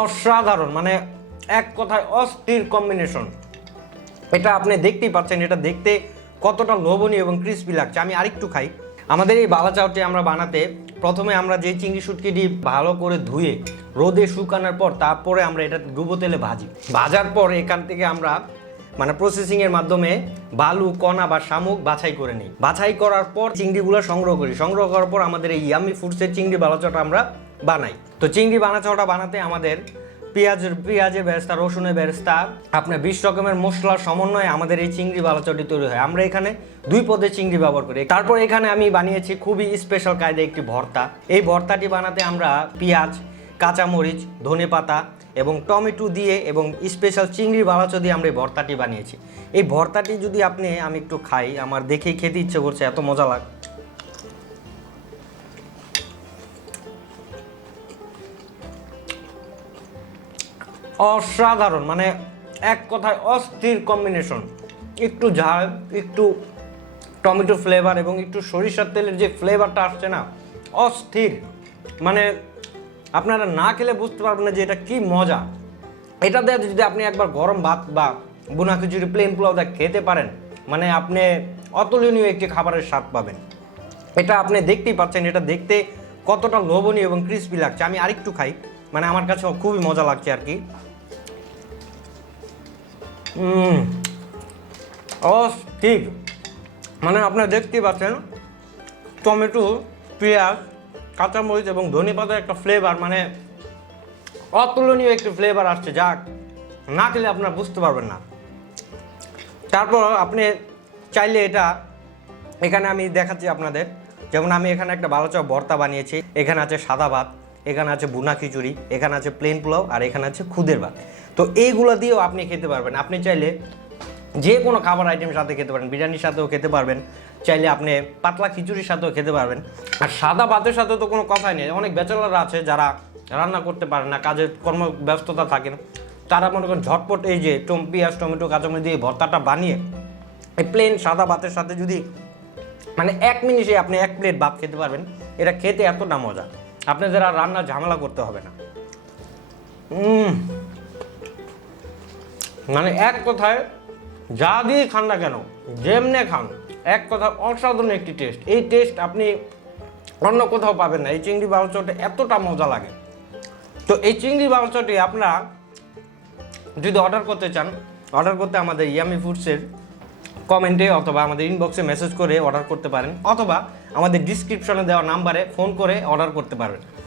অসাধারণ, মানে এক কথায় অস্থির কম্বিনেশন। এটা আপনি দেখতেই পাচ্ছেন, এটা দেখতে কতটা লোভনীয় এবং ক্রিস্পি লাগছে। আমি আরেকটু খাই। আমাদের এই বালা চাউটি আমরা বানাতে প্রথমে আমরা যে চিংড়ি শুটকিটি ভালো করে ধুয়ে রোদে শুকানোর পর তারপরে আমরা এটা ডুবো তেলে ভাজি। ভাজার পর এখান থেকে আমরা মানে প্রসেসিংয়ের মাধ্যমে বালু, কণা বা শামুক বাছাই করে নিই। বাছাই করার পর চিংড়িগুলো সংগ্রহ করি। সংগ্রহ করার পর আমাদের এই ইয়ামি ফুডসের চিংড়ি বালাচাটা আমরা বানাই। তো চিংড়ি বালাচাটা বানাতে আমাদের পেঁয়াজের বেরেস্তা, রসুনের বেরেস্তা, আপনার 20 রকমের মশলার সমন্বয়ে আমাদের এই চিংড়ি বালাচাটি তৈরি হয়। আমরা এখানে 2 পদের চিংড়ি ব্যবহার করি। তারপর এখানে আমি বানিয়েছি খুবই স্পেশাল কায়দায় একটি ভর্তা। এই ভর্তাটি বানাতে আমরা পেঁয়াজ, কাঁচামরিচ, ধনেপাতা এবং টমেটো দিয়ে এবং স্পেশাল চিংড়ি বালাচা দিয়ে আমরা এই ভর্তাটি বানিয়েছি। এই ভর্তাটি যদি আমি একটু খাই, আমার দেখেই খেতে ইচ্ছে করছে, এত মজা লাগে। অসাধারণ, মানে এক কথায় অস্থির কম্বিনেশন। একটু ঝাল, একটু টমেটো ফ্লেভার এবং একটু সরিষার তেলের যে ফ্লেভারটা আসছে না, অস্থির। মানে আপনারা না খেলে বুঝতে পারবেন না যে এটা কি মজা। এটা দিয়ে যদি আপনি একবার গরম ভাত বা বুনা খিচুড়ি, প্লেন পোলাও দিয়ে খেতে পারেন, মানে আপনি অতুলনীয় একটি খাবারের স্বাদ পাবেন। এটা আপনি দেখতেই পাচ্ছেন, এটা দেখতে কতটা লোভনীয় এবং ক্রিস্পি লাগছে। আমি আরেকটু খাই, মানে আমার কাছে খুবই মজা লাগছে আর কি। অস্থির, মানে আপনারা দেখতেই পাচ্ছেন টমেটো, পেঁয়াজ, কাঁচামরিচ এবং ধনেপাতার একটা ফ্লেভার, মানে অতুলনীয় একটি ফ্লেভার আসছে, যা না খেলে আপনারা বুঝতে পারবেন না। তারপর আপনি চাইলে এখানে আমি দেখাচ্ছি আপনাদের, যেমন আমি এখানে একটা বালাচা ভর্তা বানিয়েছি। এখানে আছে সাদা ভাত, এখানে আছে বুনা খিচুড়ি, এখানে আছে প্লেন পোলাও, আর এখানে আছে খুদের ভাত। তো এইগুলো দিয়েও আপনি খেতে পারবেন। আপনি চাইলে যে কোনো খাবার আইটেম সাথে খেতে পারেন, বিরিয়ানির সাথেও খেতে পারবেন, চাইলে আপনি পাতলা খিচুড়ির সাথেও খেতে পারবেন। আর সাদা ভাতের সাথে তো কোনো কথাই নেই। অনেক ব্যাচেলাররা আছে যারা রান্না করতে পারে না, কাজের কর্মব্যস্ততা থাকেন, তারা মনে করেন ঝটপট এই যে পেঁয়াজ, টমেটো, কাঁচামরিচ দিয়ে ভর্তাটা বানিয়ে এই প্লেন সাদা ভাতের সাথে যদি মানে 1 মিনিটে আপনি 1 প্লেট ভাত খেতে পারবেন। এটা খেতে এতটা মজা, আপনাদের আর রান্নার ঝামেলা করতে হবে না। মানে এক কথায় যা দিয়ে খান না কেন, যেমনে খান, এক কথা অসাধারণ একটি টেস্ট। এই টেস্ট আপনি অন্য কোথাও পাবেন না। এই চিংড়ি বালাচাটা এতটা মজা লাগে। তো এই চিংড়ি বালাচাটি আপনারা যদি অর্ডার করতে চান, অর্ডার করতে আমাদের ইয়ামি ফুডসের কমেন্টে অথবা আমাদের ইনবক্সে মেসেজ করে অর্ডার করতে পারেন, অথবা আমাদের ডিসক্রিপশনে দেওয়া নাম্বারে ফোন করে অর্ডার করতে পারবেন।